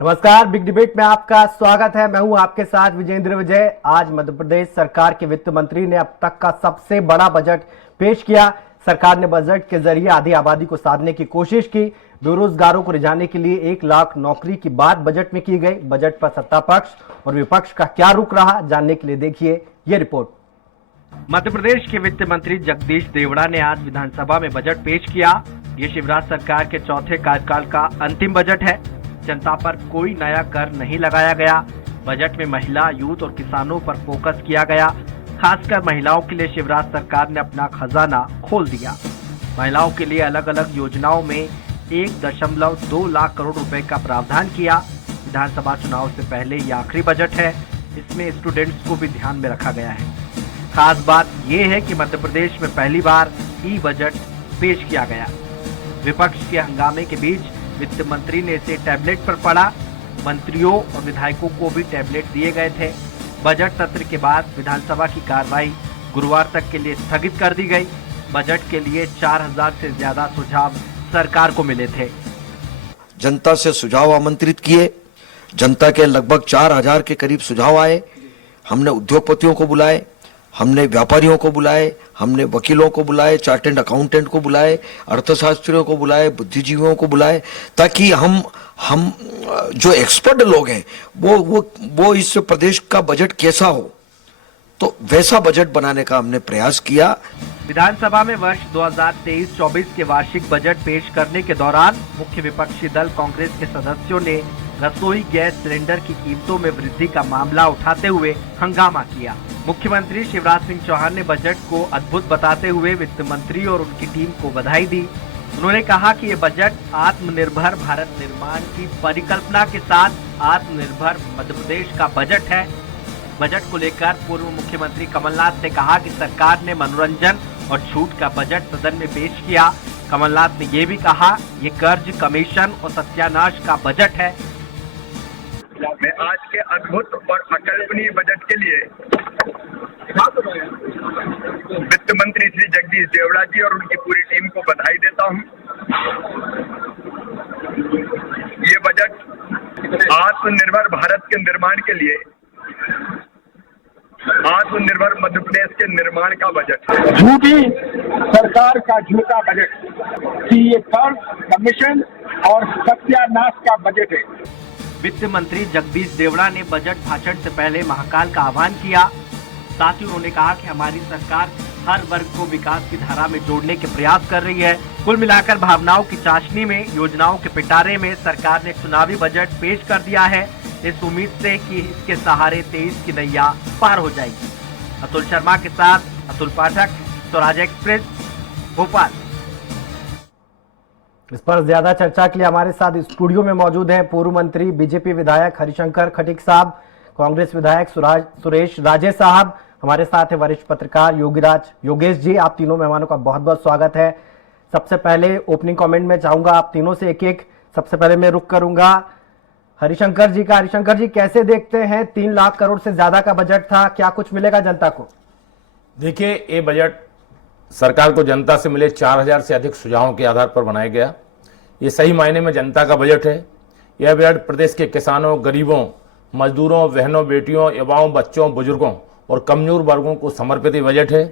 नमस्कार, big debate में आपका स्वागत है। मैं हूं आपके साथ विजेंद्र विजय। आज मध्य प्रदेश सरकार के वित्त मंत्री ने अब तक का सबसे बड़ा बजट पेश किया। सरकार ने बजट के जरिए आधी आबादी को साधने की कोशिश की। बेरोजगारों को रिझाने के लिए 1 लाख नौकरी की बात बजट में की गई। बजट पर सत्ता पक्ष और विपक्ष का क्या रुख रहा, जानने के लिए देखिए ये रिपोर्ट। मध्य प्रदेश के वित्त मंत्री जगदीश देवड़ा ने आज विधानसभा में बजट पेश किया। ये शिवराज सरकार के चौथे कार्यकाल का अंतिम बजट है। जनता पर कोई नया कर नहीं लगाया गया। बजट में महिला, यूथ और किसानों पर फोकस किया गया। खासकर महिलाओं के लिए शिवराज सरकार ने अपना खजाना खोल दिया। महिलाओं के लिए अलग अलग योजनाओं में 1.2 लाख करोड़ रुपए का प्रावधान किया। विधानसभा चुनाव से पहले ये आखिरी बजट है। इसमें स्टूडेंट्स को भी ध्यान में रखा गया है। खास बात ये है कि मध्य प्रदेश में पहली बार ई बजट पेश किया गया। विपक्ष के हंगामे के बीच वित्त मंत्री ने इसे टैबलेट पर पढ़ा। मंत्रियों और विधायकों को भी टैबलेट दिए गए थे। बजट सत्र के बाद विधानसभा की कार्रवाई गुरुवार तक के लिए स्थगित कर दी गई। बजट के लिए 4000 से ज्यादा सुझाव सरकार को मिले थे। जनता से सुझाव आमंत्रित किए। जनता के लगभग 4000 के करीब सुझाव आए। हमने उद्योगपतियों को बुलाए, हमने व्यापारियों को बुलाए, हमने वकीलों को बुलाए, चार्टेड अकाउंटेंट को बुलाए, अर्थशास्त्रियों को बुलाए, बुद्धिजीवियों को बुलाए, ताकि हम जो एक्सपर्ट लोग हैं वो इस प्रदेश का बजट कैसा हो, तो वैसा बजट बनाने का हमने प्रयास किया। विधानसभा में वर्ष 2023-24 के वार्षिक बजट पेश करने के दौरान मुख्य विपक्षी दल कांग्रेस के सदस्यों ने रसोई गैस सिलेंडर की कीमतों में वृद्धि का मामला उठाते हुए हंगामा किया। मुख्यमंत्री शिवराज सिंह चौहान ने बजट को अद्भुत बताते हुए वित्त मंत्री और उनकी टीम को बधाई दी। उन्होंने कहा कि ये बजट आत्मनिर्भर भारत निर्माण की परिकल्पना के साथ आत्मनिर्भर मध्य प्रदेश का बजट है। बजट को लेकर पूर्व मुख्यमंत्री कमलनाथ ने कहा कि सरकार ने मनोरंजन और छूट का बजट सदन में पेश किया। कमलनाथ ने ये भी कहा, ये कर्ज, कमीशन और सत्यानाश का बजट है। मैं आज के अद्भुत और अकल्पनीय बजट के लिए वित्त मंत्री श्री जगदीश देवड़ा जी और उनकी पूरी टीम को बधाई देता हूं। ये बजट आत्मनिर्भर भारत के निर्माण के लिए, आत्मनिर्भर मध्य प्रदेश के निर्माण का बजट है। झूठी सरकार का झूठा बजट कि ये कर्ज, कमीशन और सत्यानाश का बजट है। वित्त मंत्री जगदीश देवड़ा ने बजट भाषण से पहले महाकाल का आह्वान किया। साथ ही उन्होंने कहा कि हमारी सरकार हर वर्ग को विकास की धारा में जोड़ने के प्रयास कर रही है। कुल मिलाकर भावनाओं की चाशनी में, योजनाओं के पिटारे में सरकार ने चुनावी बजट पेश कर दिया है, इस उम्मीद से कि इसके सहारे 23 की नैया पार हो जाएगी। अतुल शर्मा के साथ अतुल पाठक, स्वराज एक्सप्रेस, भोपाल। इस पर ज्यादा चर्चा के लिए हमारे साथ स्टूडियो में मौजूद हैं पूर्व मंत्री बीजेपी विधायक हरिशंकर खटीक साहब, कांग्रेस विधायक सुरेश राजे साहब, हमारे साथ है वरिष्ठ पत्रकार योगेश जी। आप तीनों मेहमानों का बहुत बहुत स्वागत है। सबसे पहले ओपनिंग कमेंट में चाहूंगा आप तीनों से एक एक। सबसे पहले मैं रुख करूंगा हरिशंकर जी का। हरिशंकर जी, कैसे देखते हैं 3 लाख करोड़ से ज्यादा का बजट था, क्या कुछ मिलेगा जनता को? देखिए, ये बजट सरकार को जनता से मिले 4000 से अधिक सुझावों के आधार पर बनाया गया। ये सही मायने में जनता का बजट है। यह बजट प्रदेश के किसानों, गरीबों, मजदूरों, बहनों, बेटियों, युवाओं, बच्चों, बुजुर्गों और कमजोर वर्गों को समर्पित बजट है।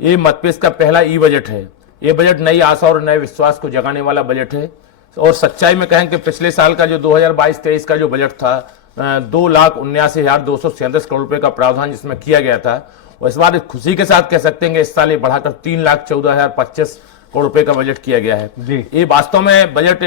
ये मध्यप्रदेश का पहला ई बजट है। ये बजट नई आशा और नए विश्वास को जगाने वाला बजट है। और सच्चाई में कहें कि पिछले साल का जो 2022-23 का जो बजट था, 2,79,237 करोड़ रुपए का प्रावधान जिसमें किया गया था, और इस बार खुशी के साथ कह सकते हैं कि इस साल ये बढ़ाकर 3,14,025 करोड़ रुपए का बजट किया गया है। ये वास्तव में बजट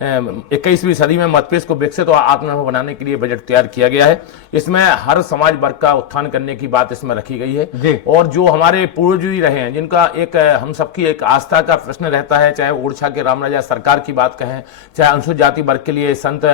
21वीं सदी में मध्यप्रदेश को विकसित और आत्मनिर्भर बनाने के लिए बजट तैयार किया गया है। इसमें हर समाज वर्ग का उत्थान करने की बात इसमें रखी गई है। और जो हमारे पूर्वज भी रहे हैं, जिनका एक हम सबकी एक आस्था का प्रश्न रहता है, चाहे ओडिशा के रामराजा सरकार की बात कहें, चाहे अनुसूचित जाति वर्ग के लिए संत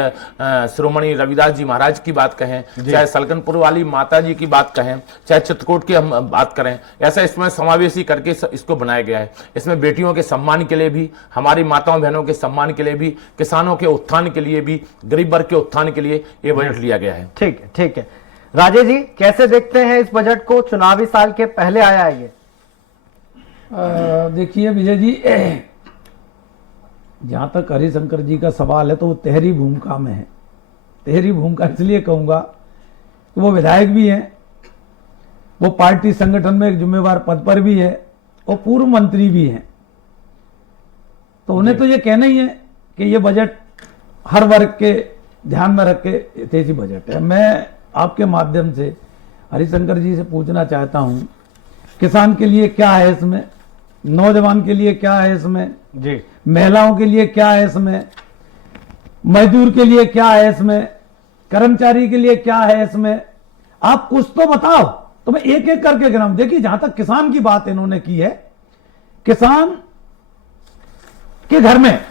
शिरोमणि रविदास जी महाराज की बात कहें, चाहे सलकनपुर वाली माता जी की बात कहें, चाहे चित्रकूट की हम बात करें, ऐसा इसमें समावेशी करके इसको बनाया गया है। इसमें बेटियों के सम्मान के लिए भी, हमारी माताओं बहनों के सम्मान के लिए भी, किसानों के उत्थान के लिए भी, गरीब वर्ग के उत्थान के लिए ये बजट लिया गया है। ठीक है, ठीक है। राजे जी, कैसे देखते हैं इस बजट को? चुनावी साल के पहले आया है ये। देखिए विजय जी, जहां तक हरिशंकर जी का सवाल है तो वो तहरी भूमिका में है। तहरी भूमिका इसलिए कहूंगा कि वो विधायक भी हैं, वो पार्टी संगठन में एक जिम्मेवार पद पर भी है और पूर्व मंत्री भी हैं। तो उन्हें तो ये कहना ही है कि ये बजट हर वर्ग के ध्यान में रख के हितैषी बजट है। मैं आपके माध्यम से हरिशंकर जी से पूछना चाहता हूं, किसान के लिए क्या है इसमें, नौजवान के लिए क्या है इसमें जी, महिलाओं के लिए क्या है इसमें, मजदूर के लिए क्या है इसमें, कर्मचारी के लिए क्या है इसमें, आप कुछ तो बताओ। तो मैं एक एक करके गिनाऊं। देखिए, जहां तक किसान की बात इन्होंने की है, किसान के घर में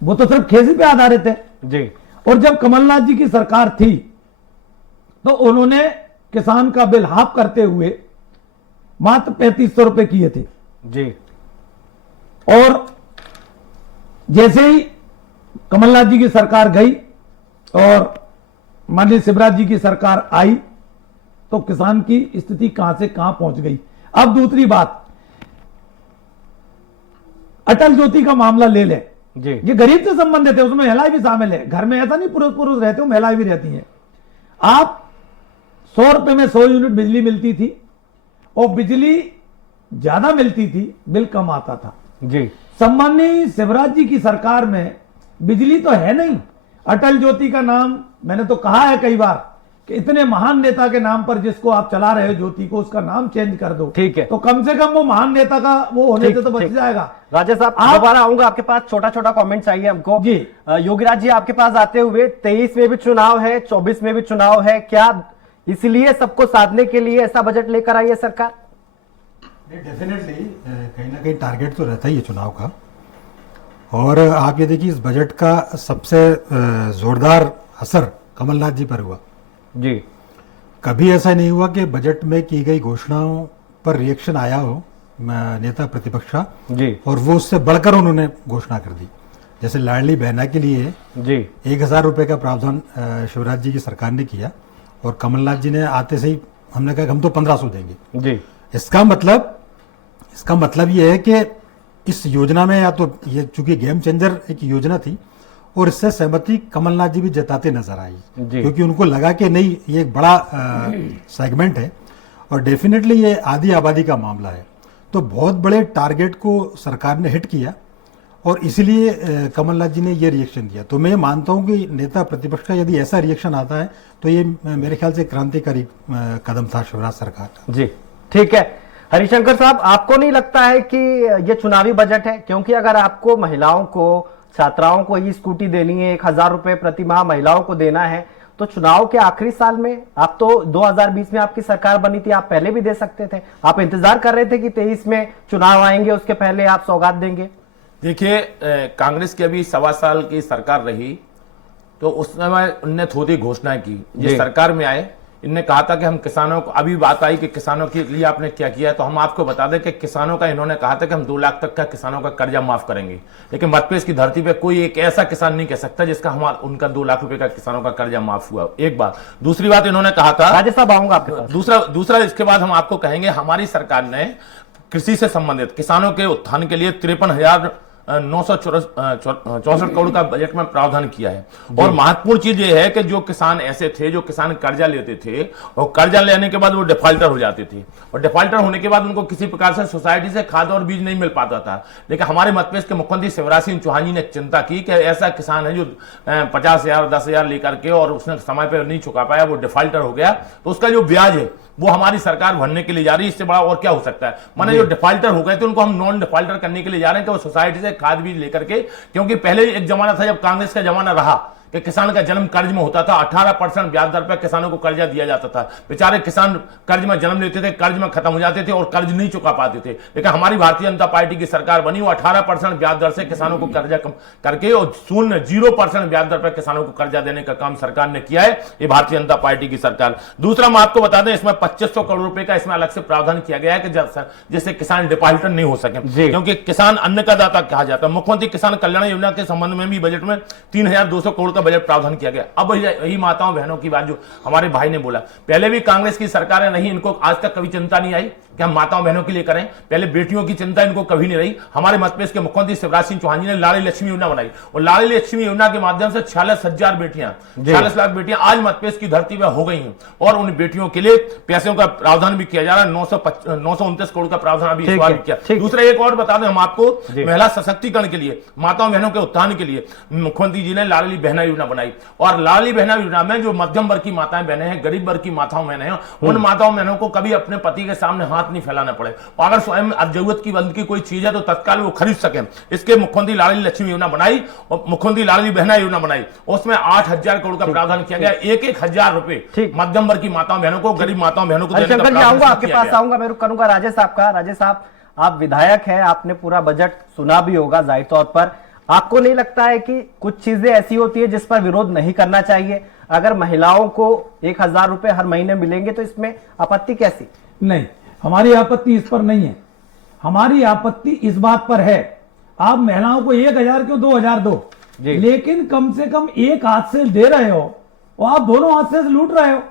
वो तो सिर्फ खेती पे आधारित है जी, और जब कमलनाथ जी की सरकार थी तो उन्होंने किसान का बिल हाफ करते हुए मात्र 3500 रुपए किए थे। जी, और जैसे ही कमलनाथ जी की सरकार गई और माननीय शिवराज जी की सरकार आई तो किसान की स्थिति कहां से कहां पहुंच गई। अब दूसरी बात, अटल ज्योति का मामला ले लें जी, ये गरीब से संबंधित है, उसमें महिलाएं भी शामिल है। घर में ऐसा नहीं पुरुष रहते हो, महिलाएं भी रहती हैं। आप 100 रुपए में 100 यूनिट बिजली मिलती थी और बिजली ज्यादा मिलती थी, बिल कम आता था। जी, सम्माननीय शिवराज जी की सरकार में बिजली तो है नहीं। अटल ज्योति का नाम मैंने तो कहा है कई बार कि इतने महान नेता के नाम पर जिसको आप चला रहे हो ज्योति को, उसका नाम चेंज कर दो। ठीक है। तो कम से कम वो महान नेता का वो होने से तो बच ठीक। जाएगा। राजेश साहब, आप- दोबारा आऊंगा आपके पास, छोटा छोटा कमेंट चाहिए हमको जी। योगीराज जी आपके पास आते हुए, 23 में भी चुनाव है, 24 में भी चुनाव है, क्या इसलिए सबको साधने के लिए ऐसा बजट लेकर आई है सरकार? डेफिनेटली कहीं ना कहीं टारगेट तो रहता ही है चुनाव का। और आप ये देखिए, इस बजट का सबसे जोरदार असर कमलनाथ जी पर हुआ। जी, कभी ऐसा नहीं हुआ कि बजट में की गई घोषणाओं पर रिएक्शन आया हो नेता प्रतिपक्ष का जी, और वो उससे बढ़कर उन्होंने घोषणा कर दी। जैसे लाडली बहना के लिए जी, 1000 रुपये का प्रावधान शिवराज जी की सरकार ने किया और कमलनाथ जी ने आते से ही हमने कहा कि हम तो 1500 देंगे। जी, इसका मतलब ये है कि इस योजना में, या तो ये चूंकि गेम चेंजर एक योजना थी और इससे सहमति कमलनाथ जी भी जताते नजर आई, जी। क्योंकि उनको लगा कि नहीं, ये एक बड़ा सेगमेंट है और डेफिनेटली ये आधी आबादी का मामला है। तो बहुत बड़े टारगेट को सरकार ने हिट किया और इसीलिए कमलनाथ जी ने ये रिएक्शन दिया। तो मैं मानता हूं कि नेता प्रतिपक्ष का यदि ऐसा रिएक्शन आता है तो ये मेरे ख्याल से क्रांतिकारी कदम था शिवराज सरकार का। जी, ठीक है। हरिशंकर साहब, आपको नहीं लगता है कि ये चुनावी बजट है? क्योंकि अगर आपको महिलाओं को, छात्राओं को ई स्कूटी देनी है, 1000 रुपए प्रति माह महिलाओं को देना है, तो चुनाव के आखिरी साल में, आप तो 2020 में आपकी सरकार बनी थी, आप पहले भी दे सकते थे। आप इंतजार कर रहे थे कि 23 में चुनाव आएंगे, उसके पहले आप सौगात देंगे। देखिए, कांग्रेस की अभी 1.25 साल की सरकार रही तो उस समय उनने थोड़ी घोषणाएं की। ये सरकार में आए, इनने कहा था कि हम किसानों को, अभी बात आई कि किसानों के लिए आपने क्या किया है, तो हम आपको बता दें कि किसानों का इन्होंने कहा था कि हम 2 लाख तक का किसानों का कर्जा माफ करेंगे। लेकिन मध्यप्रदेश की धरती पे कोई एक ऐसा किसान नहीं कह सकता जिसका उनका 2 लाख रुपए का किसानों का कर्जा माफ हुआ। एक बात। दूसरी बात इन्होंने कहा था, राजेश साहब आऊंगा आपके पास। दूसरा इसके बाद हम आपको कहेंगे, हमारी सरकार ने कृषि से संबंधित किसानों के उत्थान के लिए 53,964 करोड़ का बजट में प्रावधान किया है। और महत्वपूर्ण चीज ये है कि जो किसान ऐसे थे, जो किसान कर्जा लेते थे और कर्जा लेने के बाद वो डिफॉल्टर हो जाते थे और डिफॉल्टर होने के बाद उनको किसी प्रकार से सोसाइटी से खाद और बीज नहीं मिल पाता था। लेकिन हमारे मध्यप्रदेश के मुख्यमंत्री शिवराज सिंह चौहान जी ने चिंता की कि ऐसा किसान है जो 50,000 10,000 लेकर के और उसने समय पर नहीं चुका पाया, वो डिफॉल्टर हो गया, तो उसका जो ब्याज है वो हमारी सरकार भरने के लिए जा रही है। इससे बड़ा और क्या हो सकता है? माने जो डिफॉल्टर हो गए थे उनको हम नॉन डिफॉल्टर करने के लिए जा रहे हैं कि वो सोसाइटी से खाद बीज लेकर के, क्योंकि पहले एक जमाना था जब कांग्रेस का जमाना रहा कि किसान का जन्म कर्ज में होता था, 18% ब्याज दर पर किसानों को कर्जा दिया जाता था। बेचारे किसान कर्ज में जन्म लेते थे, कर्ज में खत्म हो जाते थे और कर्ज नहीं चुका पाते थे। लेकिन हमारी भारतीय जनता पार्टी की सरकार बनी, वो 18% ब्याज दर से किसानों को कर्जा कम करके और 0% ब्याज दर पर किसानों को कर्जा देने का काम सरकार ने किया है। ये भारतीय जनता पार्टी की सरकार। दूसरा, मैं आपको बता दें, इसमें 2500 करोड़ रुपए का इसमें अलग से प्रावधान किया गया है कि जिससे किसान डिफॉल्टर नहीं हो सके, क्योंकि किसान अन्न का दाता कहा जाता है। मुख्यमंत्री किसान कल्याण योजना के संबंध में भी बजट में 3200 करोड़ का बजट प्रावधान किया गया। अब यही माताओं बहनों की बात जो हमारे भाई ने बोला, पहले भी कांग्रेस की सरकारें नहीं, इनको आज तक कभी चिंता नहीं आई कि हम माताओं बहनों के लिए करें। पहले बेटियों की चिंता इनको कभी नहीं रही। हमारे मध्यप्रदेश के मुख्यमंत्री शिवराज सिंह चौहान जी ने लाड़ी लक्ष्मी योजना बनाई और लाड़ी लक्ष्मी योजना के माध्यम से 46,000 बेटियां, 40 लाख बेटियां आज मध्यप्रदेश की धरती पर हो गई हैं और उन बेटियों के लिए पैसों का प्रावधान भी किया जा रहा है। 929 करोड़ का प्रावधान अभी इस बार भी किया। दूसरा एक और बता दें हम आपको, महिला सशक्तिकरण के लिए, माताओं बहनों के उत्थान के लिए मुख्यमंत्री जी ने लाडली बहना योजना बनाई और लाडली बहना योजना में जो मध्यम वर्ग की माताएं बहनें हैं, गरीब वर्ग की माताओं बहनें हैं, उन माताओं बहनों को कभी अपने पति के सामने हाथ नहीं फैलाना पड़े। अगर स्वयं जरूरत की बंद की कोई चीज है तो तत्काल वो खरीद सकें, इसके मुख्यमंत्री लाडली लक्ष्मी योजना बनाई और मुख्यमंत्री लाडली बहना योजना बनाई। उसमें 8,000 करोड़ का प्रावधान किया गया। 1,000 रुपए मध्यम वर्ग की माताओं बहनों को, गरीब माताओं बहनों को देने का प्रावधान आपके पास आऊंगा। मैं करूंगा राजेश साहब का। राजेश साहब, आप विधायक हैं, आपने पूरा बजट सुना भी होगा जाहिर तौर पर। आपको नहीं लगता है कि कुछ चीजें ऐसी होती है जिस पर विरोध नहीं करना चाहिए? अगर महिलाओं को 1,000 रुपए हर महीने मिलेंगे तो इसमें आपत्ति कैसी? नहीं, हमारी आपत्ति इस पर नहीं है। हमारी आपत्ति इस बात पर है, आप महिलाओं को 1,000 क्यों 2,000 दो, लेकिन कम से कम एक हाथ से दे रहे हो और आप दोनों हाथ से लूट रहे हो।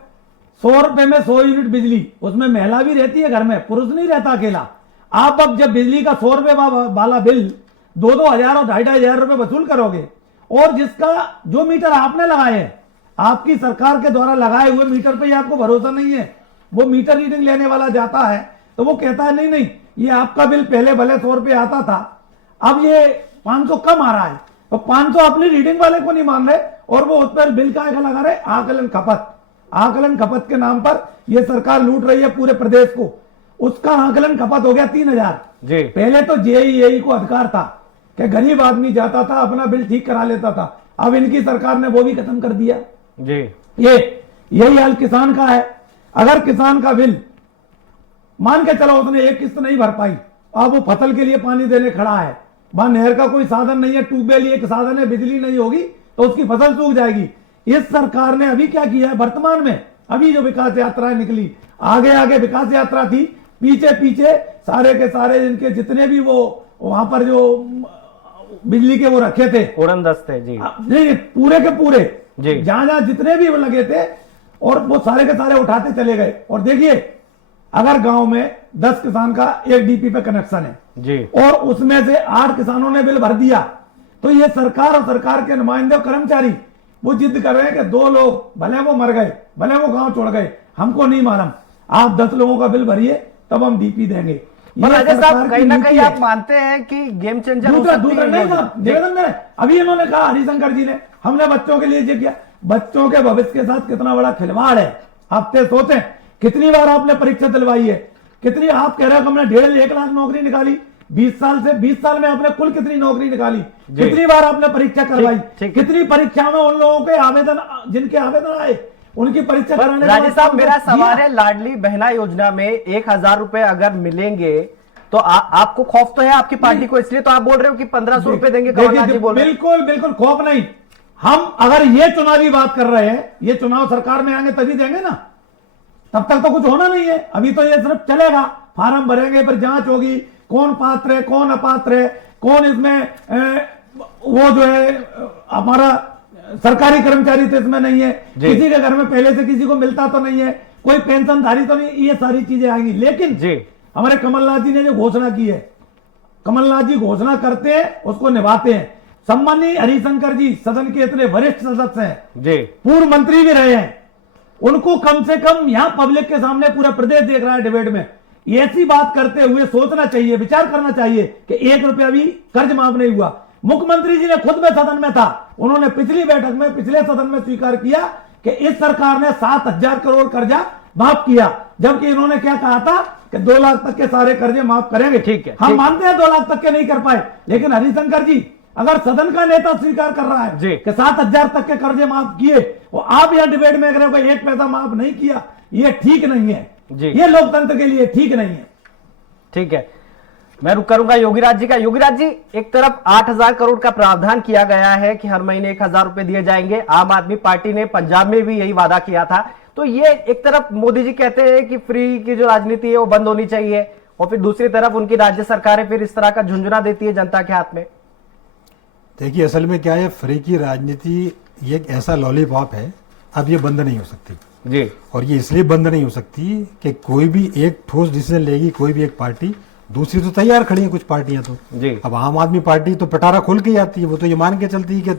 100 रुपए में 100 यूनिट बिजली, उसमें महिला भी रहती है घर में, पुरुष नहीं रहता अकेला। आप अब जब बिजली का 100 रुपए वाला बिल 2,000 और 2,500 रुपए वसूल करोगे और जिसका जो मीटर आपने लगाए हैं, आपकी सरकार के द्वारा लगाए हुए मीटर पे आपको भरोसा नहीं है, वो मीटर रीडिंग लेने वाला जाता है तो वो कहता है नहीं नहीं ये आपका बिल पहले भले 100 रुपए आता था, अब ये 500 कम आ रहा है, तो 500 अपनी रीडिंग वाले को नहीं मान रहे और वो उस पर बिल का लगा रहे आकलन खपत। आकलन खपत के नाम पर ये सरकार लूट रही है पूरे प्रदेश को। उसका आकलन खपत हो गया 3,000। पहले तो जेईई को अधिकार था कि गरीब आदमी जाता था अपना बिल ठीक करा लेता था, अब इनकी सरकार ने वो भी खत्म कर दिया। यही हाल किसान का है। अगर किसान का बिल मान के चलो उसने एक किस्त नहीं भर पाई, अब वो फसल के लिए पानी देने खड़ा है, वहां नहर का कोई साधन नहीं है, ट्यूबवेल एक साधन है, बिजली नहीं होगी तो उसकी फसल सूख जाएगी। इस सरकार ने अभी क्या किया है वर्तमान में, अभी जो विकास यात्रा निकली, आगे आगे विकास यात्रा थी, पीछे पीछे सारे के सारे इनके जितने भी वो वहां पर जो बिजली के वो रखे थे उड़न दस्ते, जी नहीं पूरे के पूरे जहां जहां जितने भी वो लगे थे और वो सारे के सारे उठाते चले गए। और देखिए अगर गांव में 10 किसान का एक डीपी पे कनेक्शन है जी और उसमें से 8 किसानों ने बिल भर दिया, तो ये सरकार और सरकार के नुमाइंदे और कर्मचारी वो जिद कर रहे हैं कि 2 लोग भले वो मर गए, भले वो गांव छोड़ गए, हमको नहीं मालूम, आप 10 लोगों का बिल भरिए तब हम डीपी देंगे। राजेश साहब, कहीं ना कहीं आप मानते हैं कि गेम चेंजर दूसरा नहीं था निवेदन में अभी इन्होंने कहा, हरिशंकर जी ने, हमने बच्चों के लिए ये किया। बच्चों के भविष्य के साथ कितना बड़ा खिलवाड़ है, आप सोचें कितनी बार आपने परीक्षा दिलवाई है, कितनी आप कह रहे हो कि हमने 1.5 लाख नौकरी निकाली 20 साल में आपने कुल कितनी नौकरी निकाली, कितनी बार आपने परीक्षा करवाई, कितनी परीक्षा में उन लोगों के आवेदन जिनके आवेदन आए उनकी परीक्षा कराने। राजेश साहब, मेरा सवाल है, लाडली बहना योजना में 1,000 रुपए अगर मिलेंगे तो आपको खौफ तो है आपकी पार्टी को, इसलिए तो आप बोल रहे हो कि 1,500 रुपए देंगे। बिल्कुल बिल्कुल खौफ नहीं। हम अगर ये चुनावी बात कर रहे हैं, ये चुनाव सरकार में आएंगे तभी देंगे ना, तब तक तो कुछ होना नहीं है। अभी तो ये सिर्फ चलेगा, फार्म भरेंगे, फिर जांच होगी, कौन पात्र है कौन अपात्र है, कौन इसमें वो जो है हमारा सरकारी कर्मचारी तो इसमें नहीं है, किसी के घर में पहले से किसी को मिलता तो नहीं है, कोई पेंशनधारी तो नहीं, ये सारी चीजें आएंगी। लेकिन हमारे कमलनाथ जी ने जो घोषणा की है, कमलनाथ जी घोषणा करते हैं उसको निभाते हैं। सम्मानीय हरिशंकर जी सदन के इतने वरिष्ठ सदस्य हैं, पूर्व मंत्री भी रहे हैं, उनको कम से कम यहां पब्लिक के सामने पूरा प्रदेश देख रहा है डिबेट में, ऐसी बात करते हुए सोचना चाहिए, विचार करना चाहिए कि 1 रुपया भी कर्ज माफ नहीं हुआ। मुख्यमंत्री जी ने खुद में सदन में था, उन्होंने पिछली बैठक में पिछले सदन में स्वीकार किया कि इस सरकार ने 7,000 करोड़ कर्जा माफ किया, जबकि इन्होंने क्या कहा था कि 2 लाख तक के सारे कर्जे माफ करेंगे। ठीक है, हम मानते हैं 2 लाख तक के नहीं कर पाए, लेकिन हरिशंकर जी अगर सदन का नेता स्वीकार कर रहा है कि 7,000 तक के कर्जे माफ किए और आप यहां डिबेट में कह रहे हो 1 पैसा माफ नहीं किया, ये ठीक नहीं है, ये लोकतंत्र के लिए ठीक नहीं है। ठीक है, मैं रुक करूंगा योगीराज जी का। योगीराज जी, एक तरफ 8,000 करोड़ का प्रावधान किया गया है कि हर महीने 1,000 रुपए दिए जाएंगे, आम आदमी पार्टी ने पंजाब में भी यही वादा किया था, तो ये एक तरफ मोदी जी कहते हैं कि फ्री की जो राजनीति है वो बंद होनी चाहिए, और फिर दूसरी तरफ उनकी राज्य सरकारें फिर इस तरह का झुंझुना देती है जनता के हाथ में। देखिए असल में क्या है, फ्री की राजनीति ये एक ऐसा लॉलीपॉप है, अब ये बंद नहीं हो सकती। जी और ये इसलिए बंद नहीं हो सकती कि कोई भी एक ठोस डिसीजन लेगी कोई भी एक पार्टी, दूसरी तो तैयार खड़ी है कुछ पार्टियां तो। जी अब आम आदमी पार्टी तो पिटारा खोल के ही आती है, वो तो ये मान के चलती है कि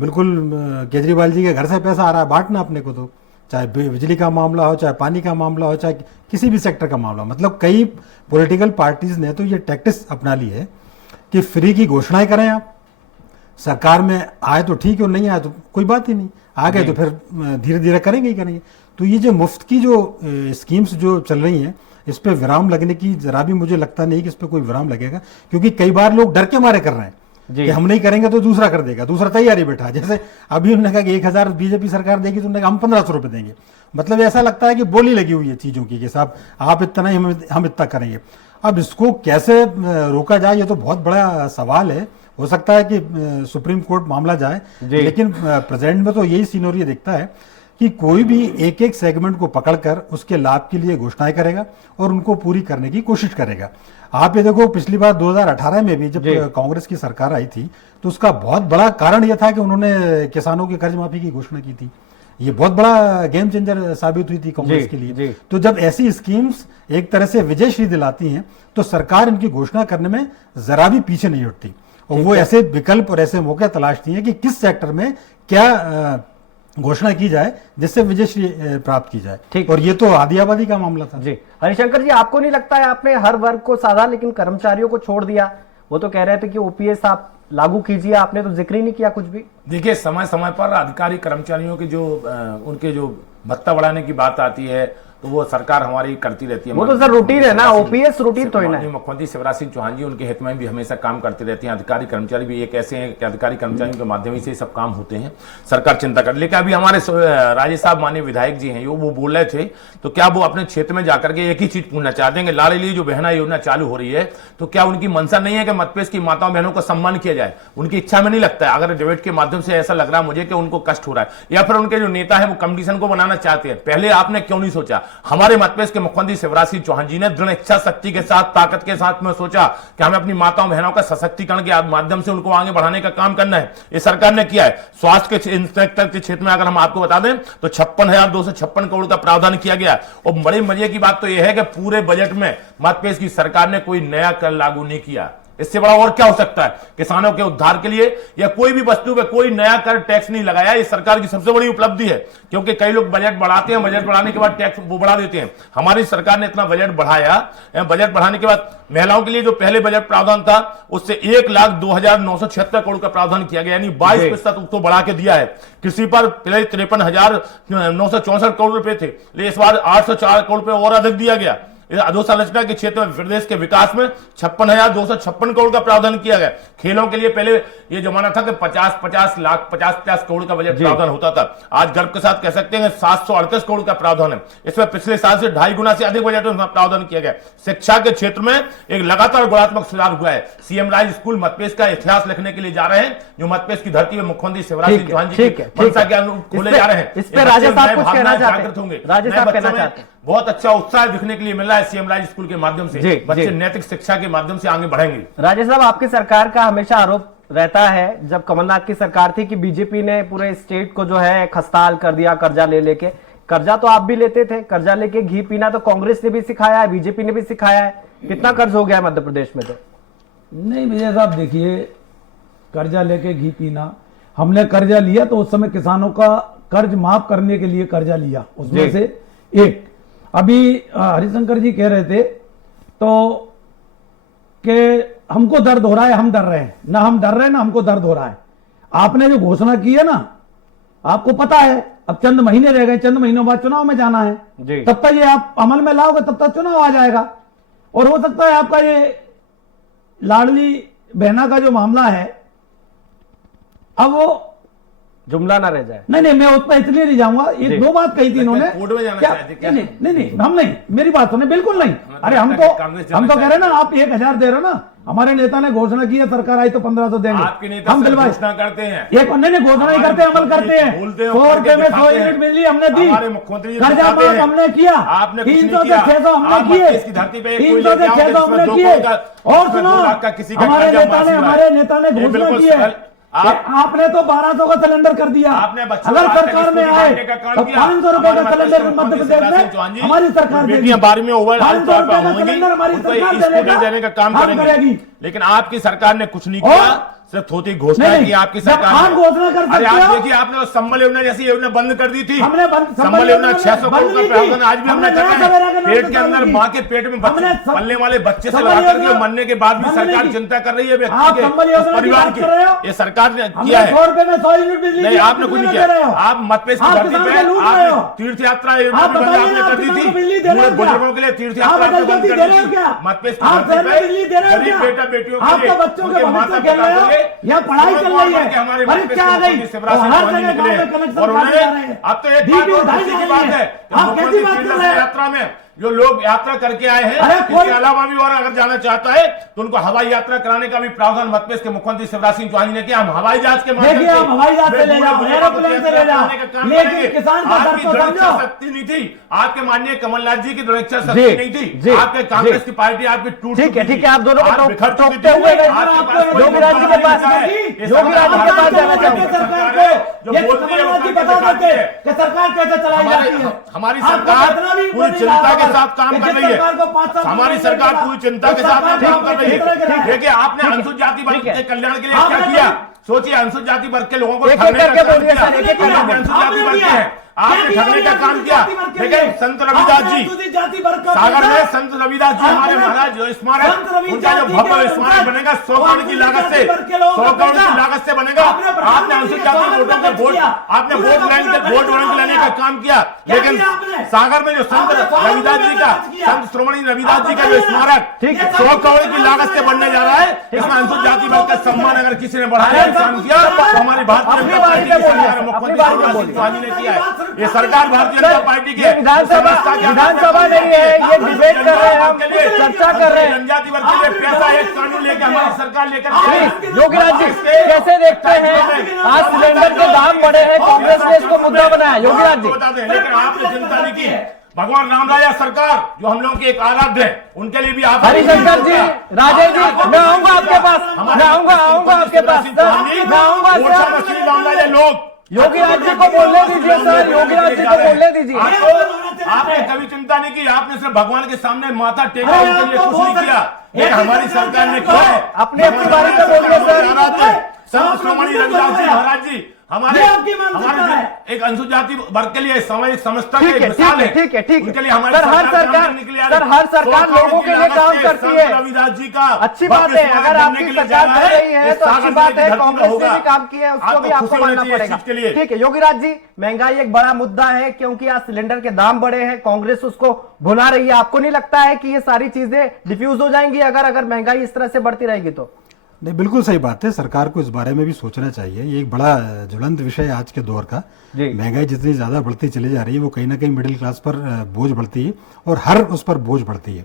बिल्कुल केजरीवाल जी के घर से पैसा आ रहा है बांटना अपने को, तो चाहे बिजली का मामला हो, चाहे पानी का मामला हो, चाहे किसी भी सेक्टर का मामला हो। मतलब कई पॉलिटिकल पार्टीज ने तो ये टैक्टिक्स अपना ली है कि फ्री की घोषणाएं करें, आप सरकार में आए तो ठीक है और नहीं आए तो कोई बात ही नहीं, आ गए तो फिर धीरे धीरे करेंगे ही करेंगे। तो ये जो मुफ्त की जो स्कीम्स जो चल रही हैं, इस पे विराम लगने की जरा भी मुझे लगता नहीं कि इस पे कोई विराम लगेगा, क्योंकि कई बार लोग डर के मारे कर रहे हैं कि हम नहीं करेंगे तो दूसरा कर देगा, दूसरा तैयारी बैठा है। जैसे अभी उन्होंने कहा कि 1000 बीजेपी सरकार देगी, तो उन्होंने कहा हम 1500 रुपए देंगे। मतलब ऐसा लगता है कि बोली लगी हुई है चीजों की कि साहब आप इतना ही हम इतना करेंगे। अब इसको कैसे रोका जाए, ये तो बहुत बड़ा सवाल है। हो सकता है कि सुप्रीम कोर्ट मामला जाए, लेकिन प्रेजेंट में तो यही सिनेरियो दिखता है कि कोई भी एक एक सेगमेंट को पकड़कर उसके लाभ के लिए घोषणाएं करेगा और उनको पूरी करने की कोशिश करेगा। आप ये देखो, पिछली बार 2018 में भी जब कांग्रेस की सरकार आई थी, तो उसका बहुत बड़ा कारण यह था कि उन्होंने किसानों की कर्ज माफी की घोषणा की थी। ये बहुत बड़ा गेम चेंजर साबित हुई थी कांग्रेस के लिए। तो जब ऐसी स्कीम्स एक तरह से विजयश्री दिलाती हैं, तो सरकार इनकी घोषणा करने में जरा भी पीछे नहीं हटती, और वो ऐसे विकल्प और ऐसे मौके तलाशती है कि किस सेक्टर में क्या घोषणा की जाए जिससे विजयश्री प्राप्त की जाए। और ये तो आधी आबादी का मामला था। जी हरिशंकर जी, आपको नहीं लगता है आपने हर वर्ग को साधा लेकिन कर्मचारियों को छोड़ दिया? वो तो कह रहे थे कि ओपीएस आप लागू कीजिए, आपने तो जिक्र ही नहीं किया कुछ भी। देखिए, समय समय पर अधिकारी कर्मचारियों के जो उनके जो भत्ता बढ़ाने की बात आती है, तो वो सरकार हमारी करती रहती है। वो तो सर रूटीन है ना, ओपीएस रूटीन तो है ना। मुख्यमंत्री शिवराज सिंह चौहान जी उनके हित में भी हमेशा काम करते रहते हैं। अधिकारी कर्मचारी भी एक ऐसे हैं कि अधिकारी कर्मचारियों के माध्यम से सब काम होते हैं, सरकार चिंता कर। लेकिन अभी हमारे राजेश साहब माननीय विधायक जी हैं, वो बोल रहे थे, तो क्या वो अपने क्षेत्र में जाकर के एक ही चीज पूछना चाहते हैं कि लाडली जो बहना योजना चालू हो रही है, तो क्या उनकी मंशा नहीं है कि मतपेश की माताओं बहनों का सम्मान किया जाए? उनकी इच्छा में नहीं लगता है। अगर डिबेट के माध्यम से ऐसा लग रहा है मुझे कि उनको कष्ट हो रहा है, या फिर उनके जो नेता है वो कंपटीशन को बनाना चाहते हैं। पहले आपने क्यों नहीं सोचा? हमारे मतपेश के मुख्यमंत्री शिवराज सिंह चौहान जी ने दृढ़ इच्छा शक्ति के साथ, ताकत के साथ में सोचा कि हमें अपनी माताओं बहनों का सशक्तिकरण के माध्यम से उनको आगे बढ़ाने का काम करना है। ये सरकार ने किया है। स्वास्थ्य के इंस्पेक्टर के क्षेत्र में अगर हम आपको बता दें तो 56,256 करोड़ का प्रावधान किया गया। और बड़े मजे की बात तो यह है कि पूरे बजट में मतपेश की सरकार ने कोई नया कर लागू नहीं किया। इससे बड़ा और क्या हो सकता है? किसानों के उद्धार के लिए या कोई भी वस्तु पे कोई नया कर टैक्स नहीं लगाया। ये सरकार की सबसे बड़ी उपलब्धि है, क्योंकि कई लोग बजट बढ़ाते हैं, बजट बढ़ाने के बाद टैक्स वो बढ़ा देते हैं। हमारी सरकार ने इतना बजट बढ़ाया, बजट बढ़ाने के बाद महिलाओं के लिए जो पहले बजट प्रावधान था उससे 1,02,976 करोड़ का प्रावधान किया गया, यानी 22% उसको बढ़ा के दिया है। कृषि पर पहले 53,964 करोड़ रुपए थे, लेकिन इस बार 804 करोड़ रुपए और अधिक दिया गया। अधोसंरचना के क्षेत्र में प्रदेश के विकास में 56,256 करोड़ का प्रावधान किया गया। खेलों के लिए पहले ये जमाना था कि 50 करोड़ का बजट प्रावधान होता था। आज गर्व के साथ कह सकते हैं 738 करोड़ का प्रावधान है। इसमें पिछले साल से 2.5 गुना से अधिक बजट में प्रावधान किया गया। शिक्षा के क्षेत्र में एक लगातार गुणात्मक सुधार हुआ है। सीएम राज स्कूल मतपेश का इतिहास लिखने के लिए जा रहे हैं, जो मतपेश की धरती में मुख्यमंत्री शिवराज सिंह चौहान जी की मंशा के अनुरूप खोले जा रहे हैं। इस पे राजेश साहब कुछ कहना चाहते होंगे। राजेश साहब कहना चाहते हैं। बहुत अच्छा उत्साह दिखने के लिए मिल रहा है सीएम राज स्कूल के माध्यम से। बच्चे नैतिक शिक्षा के माध्यम से आगे बढ़ेंगे। राजेश साहब, आपकी सरकार का हमेशा आरोप रहता है, जब कमलनाथ की सरकार थी, कि बीजेपी ने पूरे स्टेट को जो है खस्ताल कर दिया कर्जा ले लेके। कर्जा तो आप भी लेते थे, कर्जा लेके घी पीना तो कांग्रेस ने भी सिखाया है, बीजेपी ने भी सिखाया है। कितना कर्ज हो गया है मध्य प्रदेश में? तो नहीं विजय साहब, देखिए, कर्जा लेके घी पीना, हमने कर्जा लिया तो उस समय किसानों का कर्ज माफ करने के लिए कर्जा लिया, उसमें से एक। अभी हरिशंकर जी कह रहे थे तो कि हमको दर्द हो रहा है, हम डर रहे हैं ना, हम डर रहे हैं ना हमको दर्द हो रहा है। आपने जो घोषणा की है ना, आपको पता है अब चंद महीने रह गए, चंद महीनों बाद चुनाव में जाना है, तब तक ये आप अमल में लाओगे तब तक चुनाव आ जाएगा। और हो सकता है आपका ये लाडली बहना का जो मामला है, अब वो जुमला ना रह जाए। नहीं, मैं उस पर इसलिए नहीं जाऊंगा। ये दो बात कही थी इन्होंने। नहीं, हम नहीं, मेरी बात सुने, बिल्कुल नहीं। अरे हम तो कह रहे हैं ना, आप 1,000 दे रहे हो ना, हमारे नेता ने घोषणा की है, सरकार आई तो 1,500 देंगे। आपके नेता हम घोषणा करते हैं, एक नहीं घोषणा नहीं करते, अमल करते हैं। 100 रुपए में 100 यूनिट बिजली हमने दी, कर्जा माफ हमने किया, 300 से 600 हमने किए, 300 से 600 हमने किए। और सुनो, हमारे नेता ने घोषणा की है आपने तो 1200 का सिलेंडर कर दिया। आपने बच्चों अगर को सरकार में आए का काम तो किया। 500 रुपए का सिलेंडर मध्य प्रदेश में हमारी सरकार देगी। बेटियां 12वीं में ओवर 500 रुपए का सिलेंडर हमारी सरकार देने का काम करेगी। लेकिन आपकी सरकार ने कुछ नहीं और किया, सिर्फ थोती घोषणा की आपकी सरकार आप घोषणा कर अरे सकते आप हो। देखिए, आपने तो संबल योजना जैसी योजना बंद कर दी थी। हमने संबल योजना 600 करोड़ का प्रावधान आज भी हमने कर रहे हैं। पेट के अंदर माँ के पेट में हमने पलने वाले बच्चे से लगा करके मरने के बाद भी सरकार चिंता कर रही है व्यक्ति के, उस परिवार की। ये सरकार ने किया है। 100 रुपए में 100 यूनिट बिजली नहीं, आपने कुछ नहीं किया। आप मतपेश की धरती पे आपने तीर्थ यात्रा योजना भी बंद आपने कर दी थी। पूरे बुजुर्गों के लिए तीर्थ यात्रा आपने बंद कर दी थी। मतपेश की धरती पे गरीब बेटा बेटियों के लिए बच्चों के माता खेल रहे हो या पढ़ाई चल रही है, हमारे परीक्षा आ गई, हर जगह गांव में कनेक्शन और काटे जा रहे उन्होंने हैं। अब तो एक DP बात उठाई की जा बात रही है, आप कैसी बात कर रहे हैं? यात्रा में जो लोग यात्रा करके आए हैं, अरे इसके अलावा भी और अगर जाना चाहता है तो उनको हवाई यात्रा कराने का भी प्रावधान मतपेश के मुख्यमंत्री शिवराज सिंह चौहान ने किया। हम हवाई जहाज के माध्यम देखिए, हम हवाई जहाज से ले जाओ, एरोप्लेन से ले जाओ, लेकिन किसान का दर्द तो समझो। शक्ति नहीं थी आपके माननीय कमलनाथ जी की दृढ़ शक्ति नहीं थी। आपके कांग्रेस की पार्टी आपकी टूट ठीक है, ठीक है, आप दोनों को बिखर चुकी टोकते थी। हुए गए। आपके योगीराज जी के पास योगीराज जी के पास जाना चाहूंगा। सरकार को ये कमलनाथ जी बता देते कि सरकार कैसे चलाई जाती है। हमारी सरकार पूरी चिंता के साथ काम कर रही है। हमारी सरकार पूरी चिंता के साथ काम कर रही है। देखिए, आपने अनुसूचित जाति वर्ग के कल्याण के लिए क्या किया? सोचिए, अनुसूचित जाति वर्ग के लोगों को ठगने का काम किया। अनुसूचित जाति वर्ग के हैं, आपने ठगने का काम किया। लेकिन संत रविदास जी सागर में, संत रविदास जी हमारे महाराज जो स्मारक, उनका जो भव्य स्मारक बनेगा 100 करोड़ की लागत से, 100 करोड़ की लागत से बनेगा। आपने अनुसूचित जाति वोटों के वोट, आपने वोट बैंक लेने का काम किया। लेकिन सागर में जो संत रविदास जी का, संत श्रोमणी रविदास जी का जो स्मारक 100 करोड़ की लागत से बनने जा रहा है, इसमें अनुसूचित जाति वर्ग का सम्मान अगर किसी ने बढ़ाया काम किया तो हमारी भारतीय जनता पार्टी की सरकार मुख्यमंत्री शिवराज सिंह चौहान ने किया है। ये सरकार भारतीय जनता पार्टी की विधानसभा नहीं है, ये डिबेट कर रहे हैं, हम चर्चा कर रहे हैं। जनजाति वर्ग के लिए पैसा एक कानून लेकर हमारी सरकार लेकर। योगीराज जी कैसे देखते हैं आज सिलेंडर के दाम बढ़े हैं, कांग्रेस ने इसको मुद्दा बनाया? योगीराज जी बता दें, लेकिन आपने चिंता नहीं की। भगवान रामराजा सरकार जो हम लोगों की एक आराध्य है, उनके लिए भी आप हरिशंकर जी, राजेश जी, मैं आऊंगा आपके पास, मैं आऊंगा आपके पास, मैं आऊंगा। श्री रामराजा लोग योगीराज जी को बोलने दीजिए सर, योगीराज जी को बोलने दीजिए। आपने कभी चिंता नहीं की, आपने सिर्फ भगवान के सामने माथा टेका, उनके लिए कुछ नहीं किया। लेकिन हमारी सरकार ने किया है। अपने बारे में बोलिए सर। संत श्रोमणी रविदास जी महाराज जी हमारे एक अनुसूचित जाति वर्ग के लिए सामाजिक समस्या ठीक है, ठीक है, ठीक है। सर हर सरकार लोगों के लिए काम करती है। रविदास जी का अच्छी बात है, अगर आपकी सरकार कर रही है तो अच्छी बात है। कांग्रेस ने भी काम किया है, उसको भी आपको मानना पड़ेगा। ठीक है योगीराज जी, महंगाई एक बड़ा मुद्दा है क्योंकि आज सिलेंडर के दाम बढ़े हैं, कांग्रेस उसको भुला रही है। आपको नहीं लगता है कि ये सारी चीजें डिफ्यूज हो जाएंगी अगर महंगाई इस तरह से बढ़ती रहेगी तो? नहीं, बिल्कुल सही बात है। सरकार को इस बारे में भी सोचना चाहिए। ये एक बड़ा ज्वलंत विषय है आज के दौर का। महंगाई जितनी ज़्यादा बढ़ती चली जा रही है, वो कहीं ना कहीं मिडिल क्लास पर बोझ बढ़ती है और हर उस पर बोझ बढ़ती है।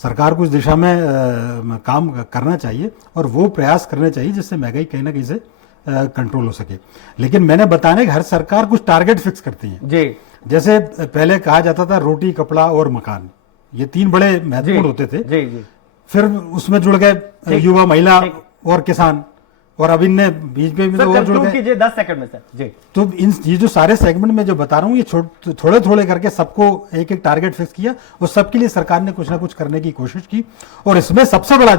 सरकार को इस दिशा में काम करना चाहिए और वो प्रयास करने चाहिए जिससे महंगाई कहीं ना कहीं से कंट्रोल हो सके। लेकिन मैंने बताने कि हर सरकार कुछ टारगेट फिक्स करती है जी। जैसे पहले कहा जाता था रोटी, कपड़ा और मकान, ये 3 बड़े महत्वपूर्ण होते थे। जी। फिर उसमें जुड़ गए युवा, महिला और किसान, और अब इनने बीच में और जुड़ गए। 10 सेकंड में सर जी। तो ये जो सारे सेगमेंट में जो बता रहा हूँ, ये थोड़े थोड़े करके सबको एक एक टारगेट फिक्स किया और सबके लिए सरकार ने कुछ ना कुछ करने की कोशिश की। और इसमें सबसे बड़ा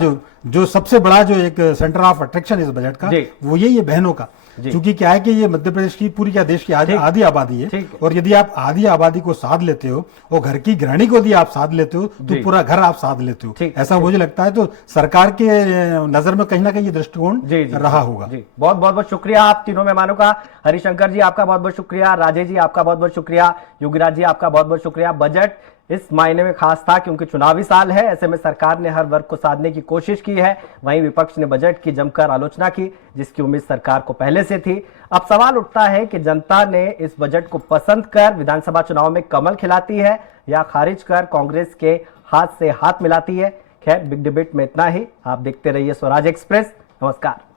जो एक सेंटर ऑफ अट्रैक्शन इस बजट का, वो यही है बहनों का। क्योंकि क्या है कि ये मध्य प्रदेश की पूरी क्या देश की आधी आबादी है, और यदि आप आधी आबादी को साथ लेते हो और घर की गृहिणी को यदि आप साथ लेते हो तो पूरा घर आप साथ लेते हो। ऐसा मुझे लगता है। तो सरकार के नजर में कहीं ना कहीं ये दृष्टिकोण रहा होगा। बहुत बहुत शुक्रिया आप तीनों मेहमानों का। हरिशंकर जी आपका बहुत बहुत शुक्रिया, राजेश जी आपका बहुत बहुत शुक्रिया, योगीराज जी आपका बहुत बहुत शुक्रिया। बजट इस मायने में खास था क्योंकि चुनावी साल है, ऐसे में सरकार ने हर वर्ग को साधने की कोशिश की है। वहीं विपक्ष ने बजट की जमकर आलोचना की, जिसकी उम्मीद सरकार को पहले से थी। अब सवाल उठता है कि जनता ने इस बजट को पसंद कर विधानसभा चुनाव में कमल खिलाती है या खारिज कर कांग्रेस के हाथ से हाथ मिलाती है। खैर, बिग डिबेट में इतना ही। आप देखते रहिए स्वराज एक्सप्रेस। नमस्कार।